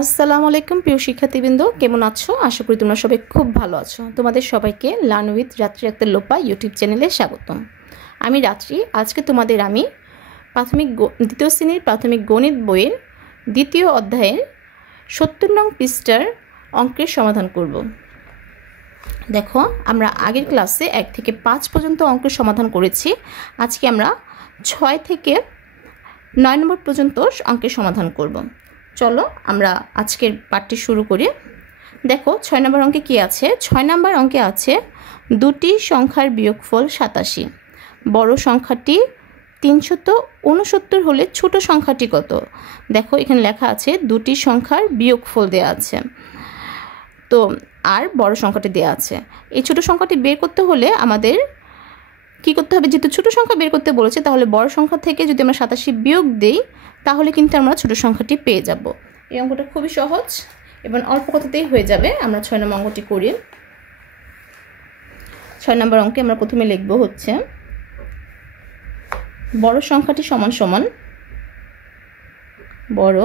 আসসালামু আলাইকুম প্রিয় শিক্ষার্থীবৃন্দ, কেমন আছো? আশা করি তোমরা সবাই খুব ভালো আছো। তোমাদের সবাইকে লার্ন উইথ রাত্রি আক্তার লোপা ইউটিউব চ্যানেলে স্বাগতম। আমি রাত্রি। আজকে তোমাদের আমি দ্বিতীয় শ্রেণীর প্রাথমিক গণিত বইয়ের দ্বিতীয় অধ্যায়ের ৭০ নং পৃষ্ঠার অঙ্কের সমাধান করব। দেখো, আমরা আগের ক্লাসে ১ থেকে ৫ পর্যন্ত অঙ্কের সমাধান করেছি। আজকে আমরা ৬ থেকে ৯ নম্বর পর্যন্ত অঙ্কের সমাধান করব। চলো আমরা আজকের পাঠটি শুরু করি। দেখো ৬ নম্বর অঙ্কে কি আছে। ৬ নম্বর অঙ্কে আছে দুটি সংখ্যার বিয়োগফল ৮৭। বড় সংখ্যাটি ৩৬৯ হলে ছোট সংখ্যাটি কত? দেখো এখানে লেখা আছে দুটি সংখ্যার বিয়োগফল দেওয়া আছে, তো আর বড় সংখ্যাটি দেওয়া আছে। এই ছোট সংখ্যাটি বের করতে হলে আমাদের কি করতে হবে? যেহেতু ছোট সংখ্যা বের করতে বলেছে, তাহলে বড় সংখ্যা থেকে যদি আমরা ৮৭ বিয়োগ দিই তাহলে কিন্তু আমরা ছোট সংখ্যাটি পেয়ে যাব। এই অঙ্কটা খুবই সহজ এবং অল্প কথাতেই হয়ে যাবে। আমরা ৬ নম্বর অঙ্কটি করি। ৬ নম্বর অঙ্কে আমরা প্রথমে লিখব হচ্ছে বড় সংখ্যাটি সমান সমান বড়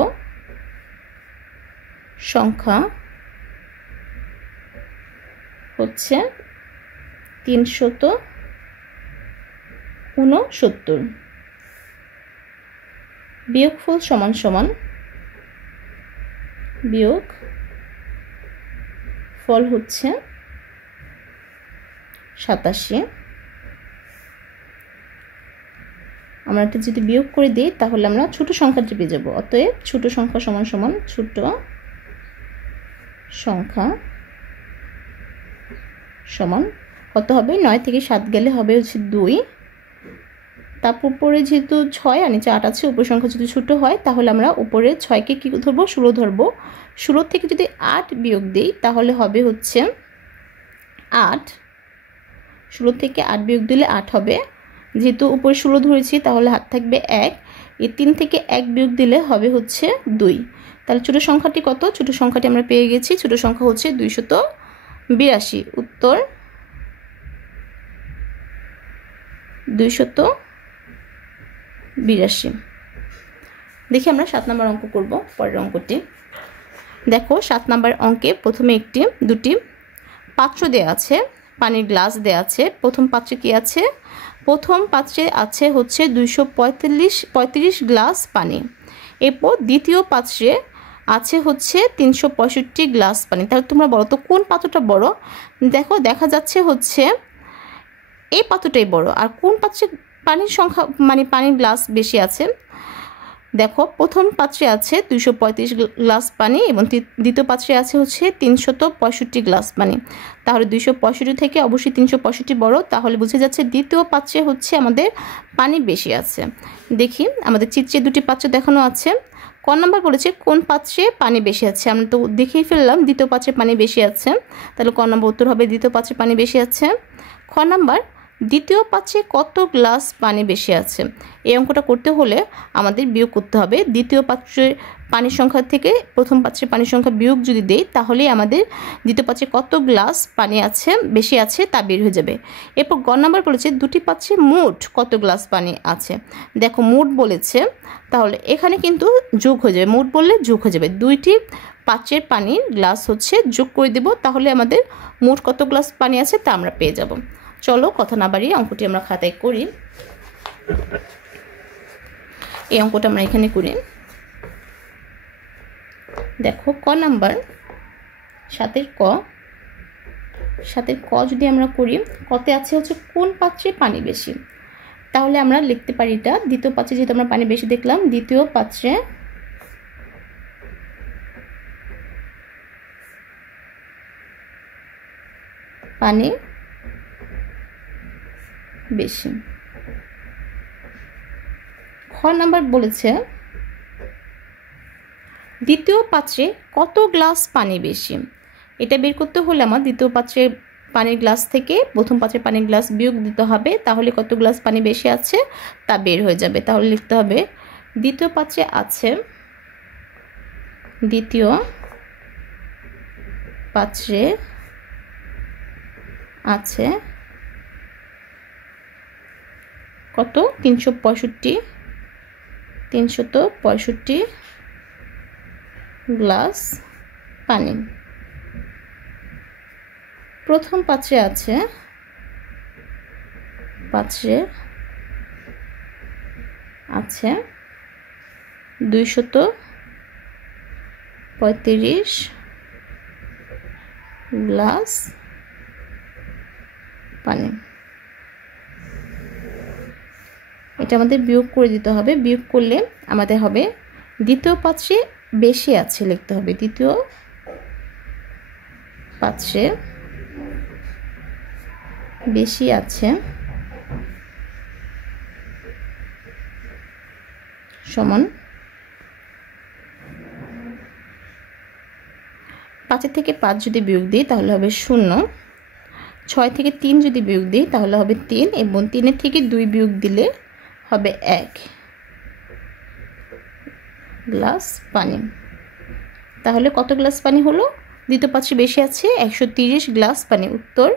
সংখ্যা হচ্ছে ৩৬৯, বিয়োগফল সমান সমান বিয়োগ ফল হচ্ছে ৮৭। আমরা এটা যদি বিয়োগ করে দিই তাহলে আমরা ছোট সংখ্যাটি পেয়ে যাব। অতএব ছোট সংখ্যা সমান সমান ছোট সংখ্যা সমান কত হবে? ৯ থেকে ৭ গেলে হবে হচ্ছে ২। তারপর উপরে যেহেতু ৬ আর নিচে ৮ আছে, উপর সংখ্যা যদি ছোটো হয় তাহলে আমরা উপরে ৬কে কী ধরবো? ১৬ ধরবো। ১৬ থেকে যদি ৮ বিয়োগ দিই তাহলে হবে হচ্ছে ৮। ১৬ থেকে ৮ বিয়োগ দিলে ৮ হবে। যেহেতু উপরে ১৬ ধরেছি তাহলে হাত থাকবে ১। এই ৩ থেকে ১ বিয়োগ দিলে হবে হচ্ছে ২। তাহলে ছোটো সংখ্যাটি কত? ছোটো সংখ্যাটি আমরা পেয়ে গেছি। ছোটো সংখ্যা হচ্ছে ২৮২। উত্তর ২৮২। দেখি আমরা ৭ নম্বর অঙ্ক করব। পরের অঙ্কটি দেখো। ৭ নম্বর অঙ্কে প্রথমে দুটি পাত্র দেওয়া আছে, পানির গ্লাস দেওয়া আছে। প্রথম পাত্রে কি আছে? প্রথম পাত্রে আছে হচ্ছে ২৩৫ গ্লাস পানি। এরপর দ্বিতীয় পাত্রে আছে হচ্ছে ৩৬৫ গ্লাস পানি। তাহলে তোমরা বলো তো কোন পাত্রটা বড়? দেখো দেখা যাচ্ছে হচ্ছে এই পাত্রটাই বড়। আর কোন পাত্রে পানির সংখ্যা পানির গ্লাস বেশি আছে? দেখো প্রথম পাত্রে আছে ২৩৫ গ্লাস পানি এবং দ্বিতীয় পাত্রে আছে হচ্ছে ৩৬৫ গ্লাস পানি। তাহলে ২৬৫ থেকে অবশ্যই ৩৬৫ বড়। তাহলে বুঝে যাচ্ছে দ্বিতীয় পাত্রে হচ্ছে আমাদের পানি বেশি আছে। দেখি আমাদের চিত্রে দুটি পাত্র দেখানো আছে। ক নম্বর বলেছে কোন পাত্রে পানি বেশি আছে? আমরা তো দেখেই ফেললাম দ্বিতীয় পাত্রে পানি বেশি আছে। তাহলে ক নম্বর উত্তর হবে দ্বিতীয় পাত্রে পানি বেশি আছে। খ নম্বর দ্বিতীয় পাত্রে কত গ্লাস পানি বেশি আছে? এই অঙ্কটা করতে হলে আমাদের বিয়োগ করতে হবে। দ্বিতীয় পাত্রের পানির সংখ্যা থেকে প্রথম পাত্রের পানির সংখ্যা বিয়োগ যদি দেই তাহলেই আমাদের দ্বিতীয় পাত্রে কত গ্লাস পানি আছে বেশি আছে তা বের হয়ে যাবে। এরপর গ নম্বর বলেছে দুটি পাত্রে মোট কত গ্লাস পানি আছে। দেখো মোট বলেছে, তাহলে এখানে কিন্তু যোগ হয়ে যাবে। মোট বললে যোগ হয়ে যাবে। দুইটি পাত্রের পানির গ্লাস হচ্ছে যোগ করে দেব, তাহলে আমাদের মোট কত গ্লাস পানি আছে তা আমরা পেয়ে যাব। চলো কথা না বাড়িয়ে অঙ্কটি আমরা খাতায় করি। এই অঙ্কটা আমরা এখানে করি। দেখো ক নাম্বার ৭এর ক যদি আমরা করি, কতে আছে হচ্ছে কোন পাত্রে পানি বেশি। তাহলে আমরা লিখতে পারি এটা দ্বিতীয় পাত্রে, যেহেতু আমরা পানি বেশি দেখলাম, দ্বিতীয় পাত্রে পানি বেশি। খ নাম্বার বলেছে দ্বিতীয় পাত্রে কত গ্লাস পানি বেশি। এটা বের করতে হলে আমার দ্বিতীয় পাত্রে পানির গ্লাস থেকে প্রথম পাত্রে পানির গ্লাস বিয়োগ দিতে হবে, তাহলে কত গ্লাস পানি বেশি আছে তা বের হয়ে যাবে। তাহলে লিখতে হবে দ্বিতীয় পাত্রে আছে দ্বিতীয় পাত্রে আছে কত? ৩৬৫ গ্লাস পানি। প্রথম পাত্রে আছে 235 গ্লাস পানি। এটা আমাদের বিয়োগ করে দিতে হবে। বিয়োগ করলে আমাদের হবে দ্বিতীয় পাত্রে বেশি আছে লিখতে হবে। দ্বিতীয় পাত্রে বেশি আছে সমান 5 থেকে 5 যদি বিয়োগ দিই তাহলে হবে 0। 6 থেকে 3 যদি বিয়োগ দিই তাহলে হবে 3 এবং 3 থেকে 2 বিয়োগ দিলে হবে 1 গ্লাস পানি। তাহলে কত গ্লাস পানি হলো? দ্বিতীয় পাত্রে বেশি আছে 130 গ্লাস পানি। উত্তর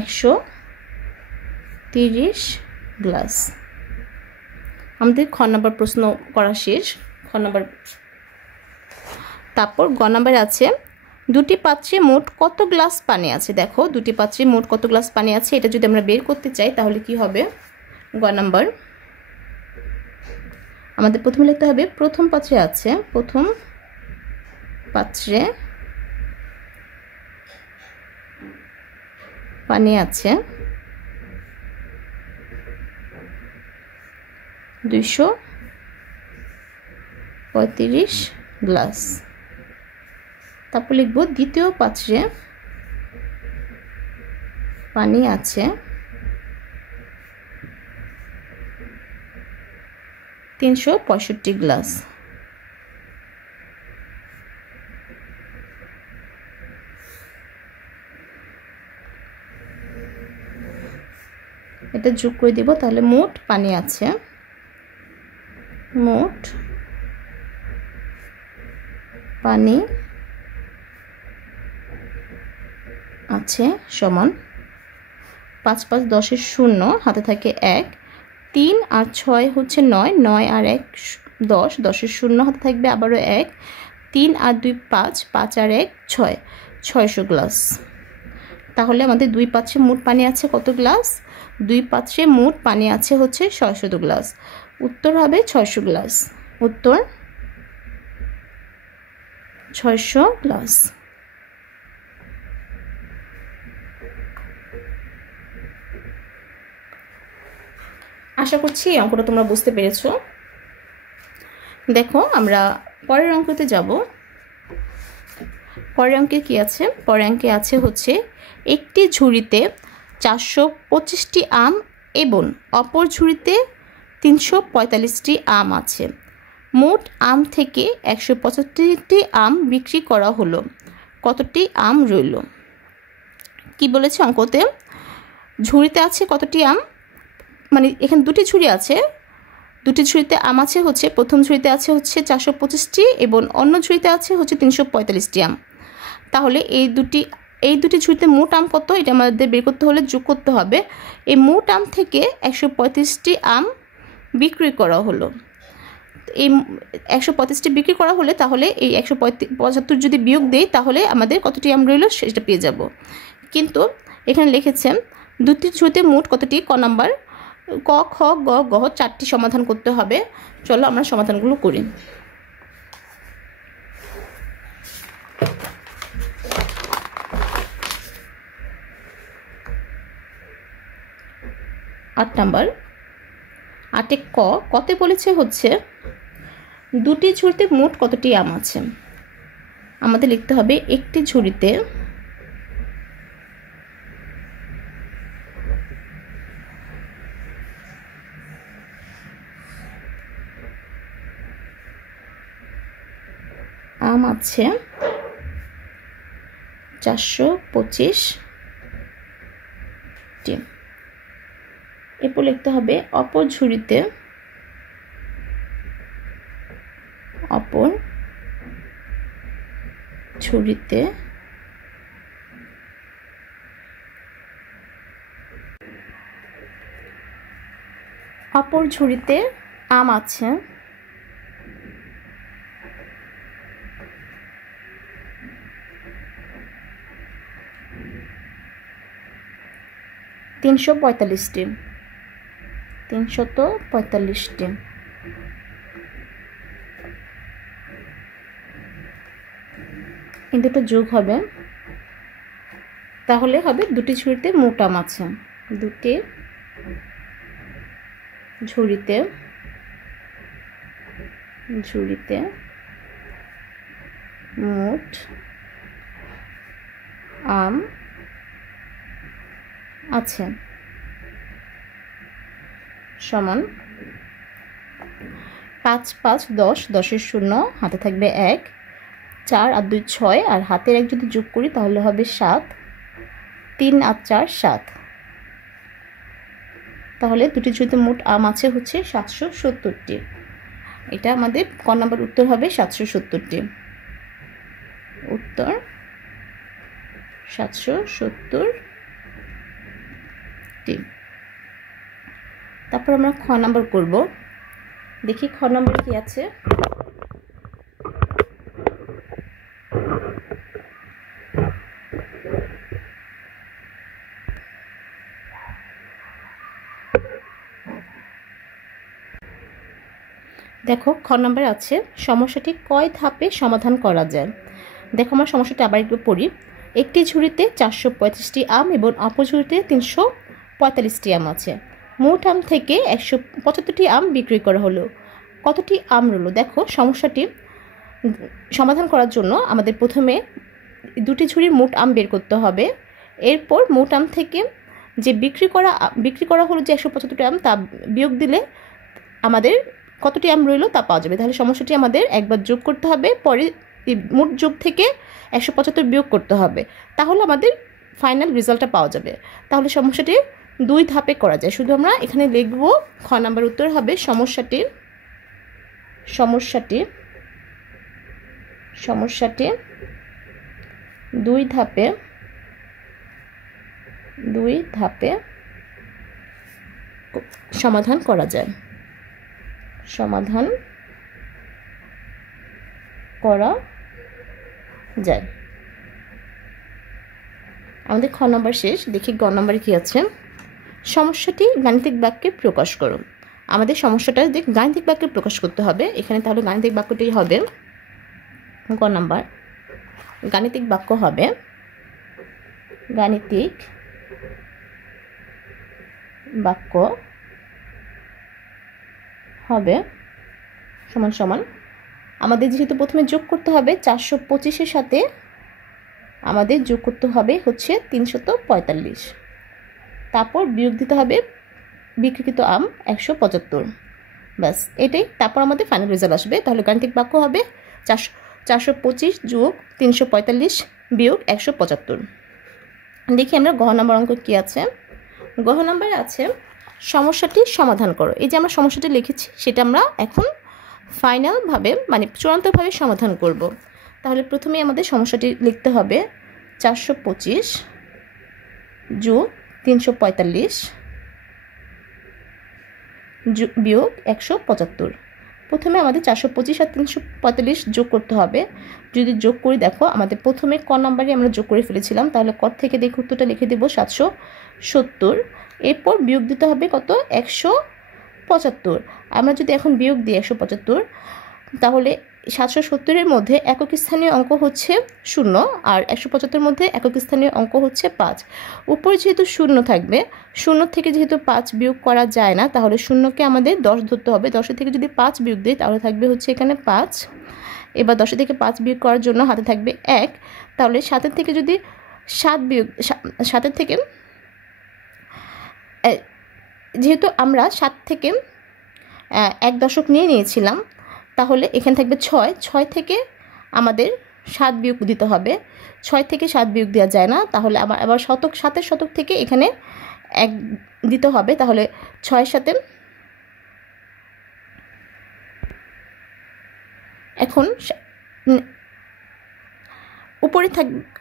130 গ্লাস। আমাদের খ নম্বর প্রশ্ন করা শেষ। খ নম্বর। তারপর গ নম্বরে আছে দুটি পাত্রে মোট কত গ্লাস পানি আছে। দেখো দুটি পাত্রে মোট কত গ্লাস পানি আছে এটা যদি আমরা বের করতে চাই তাহলে কি হবে? গ নম্বর আমাদের প্রথমে লিখতে হবে প্রথম পাত্রে আছে, প্রথম পাত্রে পানি আছে 235 গ্লাস। তারপর লিখব দ্বিতীয় পাত্রে পানি আছে 365 গ্লাস। এটা যোগ করে দিব তাহলে মোট পানি আছে, মোট পানি আছে সমান 5 5 10 0 হাতে থাকে 1, 3 আর 6 হচ্ছে 9, 9 আর 1 10, 10 0 হাতে থাকবে আবারও 1, 3 আর 2 5, 5 আর 1 6, 600 গ্লাস। তাহলে আমাদের দুই পাত্রে মোট পানি আছে কত গ্লাস? দুই পাত্রে মোট পানি আছে হচ্ছে 600 গ্লাস। উত্তর হবে 600 গ্লাস। উত্তর 600 গ্লাস। আশা করছি এই অঙ্কটা তোমরা বুঝতে পেরেছো। দেখো আমরা পরের অঙ্কতে যাব। পরের অঙ্কে কি আছে? পরের অঙ্কে আছে হচ্ছে একটি ঝুড়িতে 425টি আম এবং অপর ঝুড়িতে 345টি আম আছে। মোট আম থেকে 175টি আম বিক্রি করা হলো। কতটি আম রইল? কি বলেছে অঙ্কতে? ঝুড়িতে আছে কতটি আম, মানে এখানে দুটি ঝুড়ি আছে, দুটি ঝুড়িতে আম আছে হচ্ছে প্রথম ঝুড়িতে আছে হচ্ছে 425টি এবং অন্য ঝুড়িতে আছে হচ্ছে 345টি আম। তাহলে এই দুটি ঝুড়িতে মোট আম কত এটা আমাদের বের করতে হলে যোগ করতে হবে। এই মোট আম থেকে 135টি আম বিক্রি করা হলো। এই 135টি বিক্রি করা হলে তাহলে এই 175 যদি বিয়োগ দেই তাহলে আমাদের কতটি আম রইল সেটা পেয়ে যাব। কিন্তু এখানে লিখেছেন দুটি ঝুড়িতে মোট কতটি, ক নাম্বার ক খ গ গ 4টি সমাধান করতে হবে। চলো আমরা সমাধানগুলো করি। আট নাম্বার, 8 ক কতে বলেছে হচ্ছে দুটি ঝুড়িতে মোট কতটি আম আছে। আমাদের লিখতে হবে একটি ঝুড়িতে আম আছে 425টি। এরপর লিখতে হবে অপর ঝুড়িতে আম আছে, তিনশো পঁয়তাল্লিশটি। এই দুটো যোগ হবে, তাহলে হবে দুটি ঝুড়িতে মোট আম আছে। দুটি ঝুড়িতে মোট আম আছে সমান 5 5 10, 10-এর 0, হাতে থাকবে 1, 4 আর 2 6, আর হাতের 1 যদি যোগ করি তাহলে হবে 7, 3 আর 4 7। তাহলে দুটি ঝুড়িতে মোট আম আছে হচ্ছে 770টি। এটা আমাদের ক নাম্বার উত্তর হবে 770টি। উত্তর 770টি। তারপর আমরা খ নাম্বার করব। দেখি খ নাম্বার কি আছে। দেখো খ নম্বরে আছে সমস্যাটি কয় ধাপে সমাধান করা যায়। দেখো আমার সমস্যাটা আবার একটু পড়ি। একটি ঝুড়িতে 435টি আম এবং অপর ঝুড়িতে 345টি আম আছে। মোট আম থেকে 175টি আম বিক্রি করা হলো। কতটি আম রইল? দেখো সমস্যাটি সমাধান করার জন্য আমাদের প্রথমে দুটি ঝুড়ির মোট আম বের করতে হবে। এরপর মোট আম থেকে যে বিক্রি করা হলো যে 175টি আম, তা বিয়োগ দিলে আমাদের কতটি আম রইল তা পাওয়া যাবে। তাহলে সমস্যাটি আমাদের একবার যোগ করতে হবে, পরে মোট যোগ থেকে 175 বিয়োগ করতে হবে, তাহলে আমাদের ফাইনাল রেজাল্টটা পাওয়া যাবে। তাহলে সমস্যাটি 2 ধাপে করা যায়। শুধু আমরা এখানে লিখব খ নাম্বার উত্তর হবে সমস্যাটি 2 ধাপে সমাধান করা যায়। আমাদের খ নম্বর শেষ। দেখি গ নম্বরে কি আছে। সমস্যাটি গাণিতিক বাক্যে প্রকাশ করো। আমাদের সমস্যাটা গাণিতিক বাক্যে প্রকাশ করতে হবে এখানে। তাহলে গাণিতিক বাক্যটাই হবে গ নম্বর। গাণিতিক বাক্য হবে সমান সমান, আমাদের যেহেতু প্রথমে যোগ করতে হবে 425-এর সাথে আমাদের যোগ করতে হবে হচ্ছে 345, তারপর বিয়োগ দিতে হবে বিক্রিকৃত আম 175। ব্যাস এটাই, তারপর আমাদের ফাইনাল রেজাল্ট আসবে। তাহলে গাণিতিক বাক্য হবে 425 যোগ 345 বিয়োগ 175। দেখি আমরা গহ নম্বর অঙ্ক কী আছে। গহ নম্বরে আছে সমস্যাটি সমাধান করো। এই যে আমরা সমস্যাটি লিখেছি সেটা আমরা এখন ফাইনালভাবে মানে চূড়ান্তভাবে সমাধান করব। তাহলে প্রথমে আমাদের সমস্যাটি লিখতে হবে 425 যোগ 345 বিয়োগ 175। প্রথমে আমাদের 425 আর 345 যোগ করতে হবে। যদি যোগ করি, দেখো আমাদের প্রথমে ক নাম্বারে আমরা যোগ করে ফেলেছিলাম, তাহলে ক থেকে দেখে উত্তরটা লিখে দেব 770। এরপর বিয়োগ দিতে হবে কত? 175। আমরা যদি এখন বিয়োগ দিই 175, তাহলে 770-এর মধ্যে একক স্থানীয় অঙ্ক হচ্ছে 0, আর 175-এর মধ্যে একক স্থানীয় অঙ্ক হচ্ছে 5। উপরে যেহেতু 0 থাকবে, 0 থেকে যেহেতু 5 বিয়োগ করা যায় না, তাহলে 0কে আমাদের 10 ধরতে হবে। 10 থেকে যদি 5 বিয়োগ দিই তাহলে থাকবে হচ্ছে এখানে 5। এবার 10 থেকে 5 বিয়োগ করার জন্য হাতে থাকবে 1। তাহলে 7 থেকে যদি 7 থেকে যেহেতু আমরা 7 থেকে 1 দশক নিয়েছিলাম, তাহলে এখানে থাকবে 6 থেকে আমাদের 7 বিয়োগ দিতে হবে। 6 থেকে 7 বিয়োগ দেওয়া যায় না, তাহলে আবার 7-এর শতক থেকে এখানে 1 দিতে হবে। তাহলে 6-এর সাথে এখন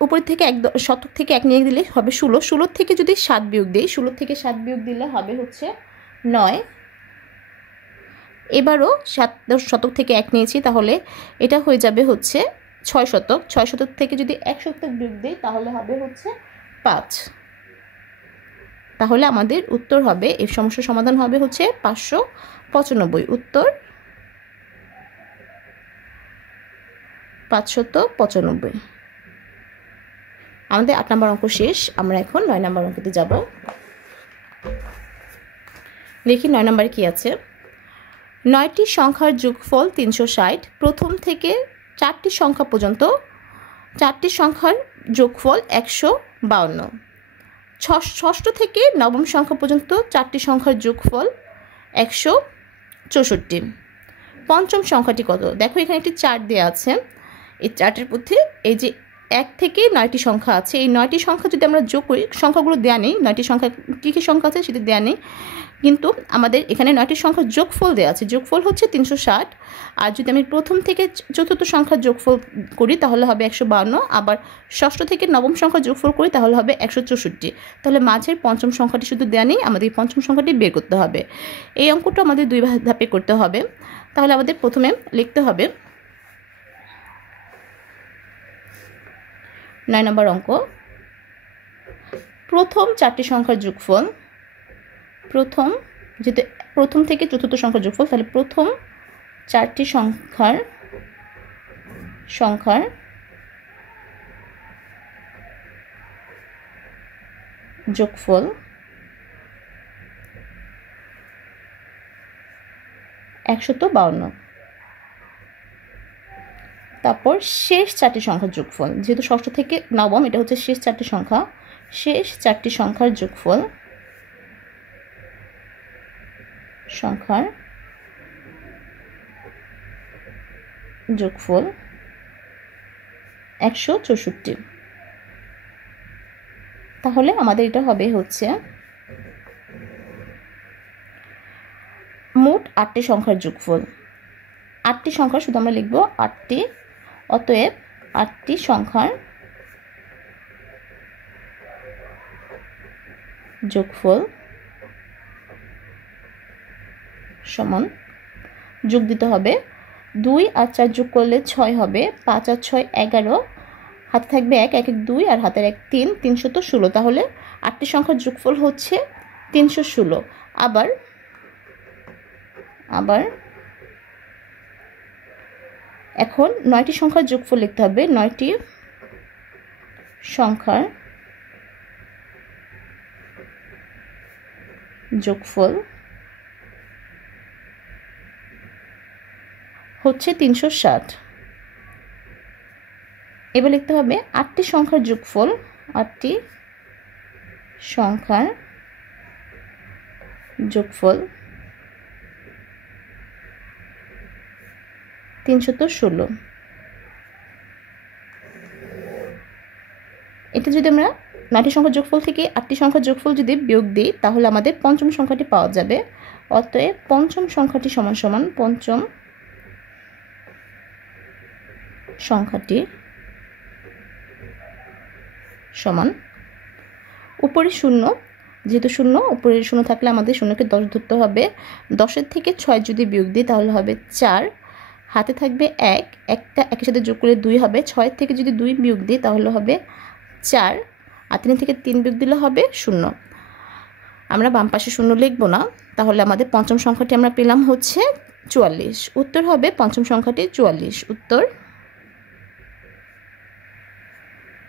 উপরে থেকে 1 শতক থেকে 1 নিয়ে দিলে হবে 16। 16 থেকে যদি 7 বিয়োগ দিই, 16 থেকে 7 বিয়োগ দিলে হবে হচ্ছে 9। এবারও 7 শতক থেকে 1 নিয়েছি, তাহলে এটা হয়ে যাবে হচ্ছে 6 শতক। 6 শতক থেকে যদি 1 শতক বিয়োগ দিই তাহলে হবে হচ্ছে 5। তাহলে আমাদের উত্তর হবে, এই সমস্যার সমাধান হবে হচ্ছে 595। উত্তর 595। আমাদের 8 নম্বর অঙ্ক শেষ। আমরা এখন 9 নম্বর অঙ্কতে যাব। দেখি 9 নম্বরে কি আছে। 9টি সংখ্যার যোগফল 360। প্রথম থেকে 4টি সংখ্যা পর্যন্ত 4টি সংখ্যার যোগফল 152। ষষ্ঠ থেকে নবম সংখ্যা পর্যন্ত 4টি সংখ্যার যোগফল 164। পঞ্চম সংখ্যাটি কত? দেখো এখানে একটি চার্ট দেওয়া আছে। এই চার্টের মধ্যে এই যে 1 থেকে 9টি সংখ্যা আছে, এই 9টি সংখ্যা যদি আমরা যোগ করি, সংখ্যাগুলো দেওয়া নেই, 9টি সংখ্যা কী কী সংখ্যা আছে সেটা দেওয়া নেই, কিন্তু আমাদের এখানে 9টি সংখ্যার যোগফল দেওয়া আছে। যোগফল হচ্ছে 360। আর যদি আমি প্রথম থেকে চতুর্থ সংখ্যার যোগফল করি তাহলে হবে 152। আবার ষষ্ঠ থেকে নবম সংখ্যার যোগফল করি তাহলে হবে 164। তাহলে মাঝের পঞ্চম সংখ্যাটি শুধু দেওয়া নেই, আমাদের পঞ্চম সংখ্যাটি বের করতে হবে। এই অঙ্কটা আমাদের 2 ধাপে করতে হবে। তাহলে আমাদের প্রথমে লিখতে হবে 9 নম্বর অঙ্ক। প্রথম 4টি সংখ্যার যোগফল, যেহেতু প্রথম থেকে চতুর্থ সংখ্যার যোগফল, তাহলে প্রথম 4টি সংখ্যার যোগফল 152। তারপর শেষ 4টি সংখ্যার যোগফল, যেহেতু ষষ্ঠ থেকে নবম এটা হচ্ছে শেষ 4টি সংখ্যা, শেষ 4টি সংখ্যার যোগফল 164। তাহলে আমাদের এটা হবে হচ্ছে মোট 8টি সংখ্যার যোগফল। 8টি সংখ্যা শুধু আমরা লিখব 8টি। অতএব 8টি সংখ্যার যোগফল সমান, যোগ দিতে হবে 2 আর 4 যোগ করলে 6 হবে, 5 আর 6 11, হাতে থাকবে 1, 1 2 আর হাতের 1 3, 316। তাহলে 8টি সংখ্যার যোগফল হচ্ছে 316। আবার এখন 9টি সংখ্যার যোগফল লিখতে হবে। 9টি সংখ্যার যোগফল হচ্ছে 360। এবার লিখতে হবে 8টি সংখ্যার যোগফল, 8টি সংখ্যার যোগফল 316। এটা যদি আমরা 9টি সংখ্যার যোগফল থেকে 8টি সংখ্যার যোগফল যদি বিয়োগ দিই তাহলে আমাদের পঞ্চম সংখ্যাটি পাওয়া যাবে। অতএব পঞ্চম সংখ্যাটি সমান পঞ্চম সংখ্যাটি সমান উপরে 0, যেহেতু 0 উপরে 0 থাকলে আমাদের 0কে 10 ধরতে হবে। 10-এর থেকে 6 যদি বিয়োগ দিই তাহলে হবে 4, হাতে থাকবে 1, একটা একের সাথে যোগ করলে 2 হবে। 6 থেকে যদি 2 বিয়োগ দিই তাহলে হবে 4, আর 3 থেকে 3 বিয়োগ দিলে হবে 0। আমরা বাম পাশে 0 লিখব না। তাহলে আমাদের পঞ্চম সংখ্যাটি আমরা পেলাম হচ্ছে 44। উত্তর হবে পঞ্চম সংখ্যাটি 44। উত্তর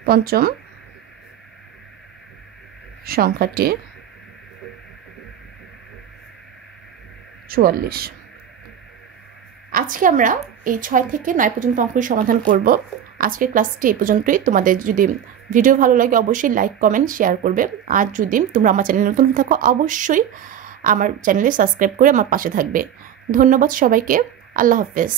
পঞ্চম সংখ্যাটি 44। আজকে আমরা এই 6 থেকে 9 পর্যন্ত অঙ্কের সমাধান করব। আজকের ক্লাসটি এই পর্যন্তই। তোমাদের যদি ভিডিও ভালো লাগে অবশ্যই লাইক কমেন্ট শেয়ার করবে। আর যদি তোমরা আমার চ্যানেলে নতুন হয়ে থাকো অবশ্যই আমার চ্যানেলে সাবস্ক্রাইব করে আমার পাশে থাকবে। ধন্যবাদ সবাইকে। আল্লাহ হাফেজ।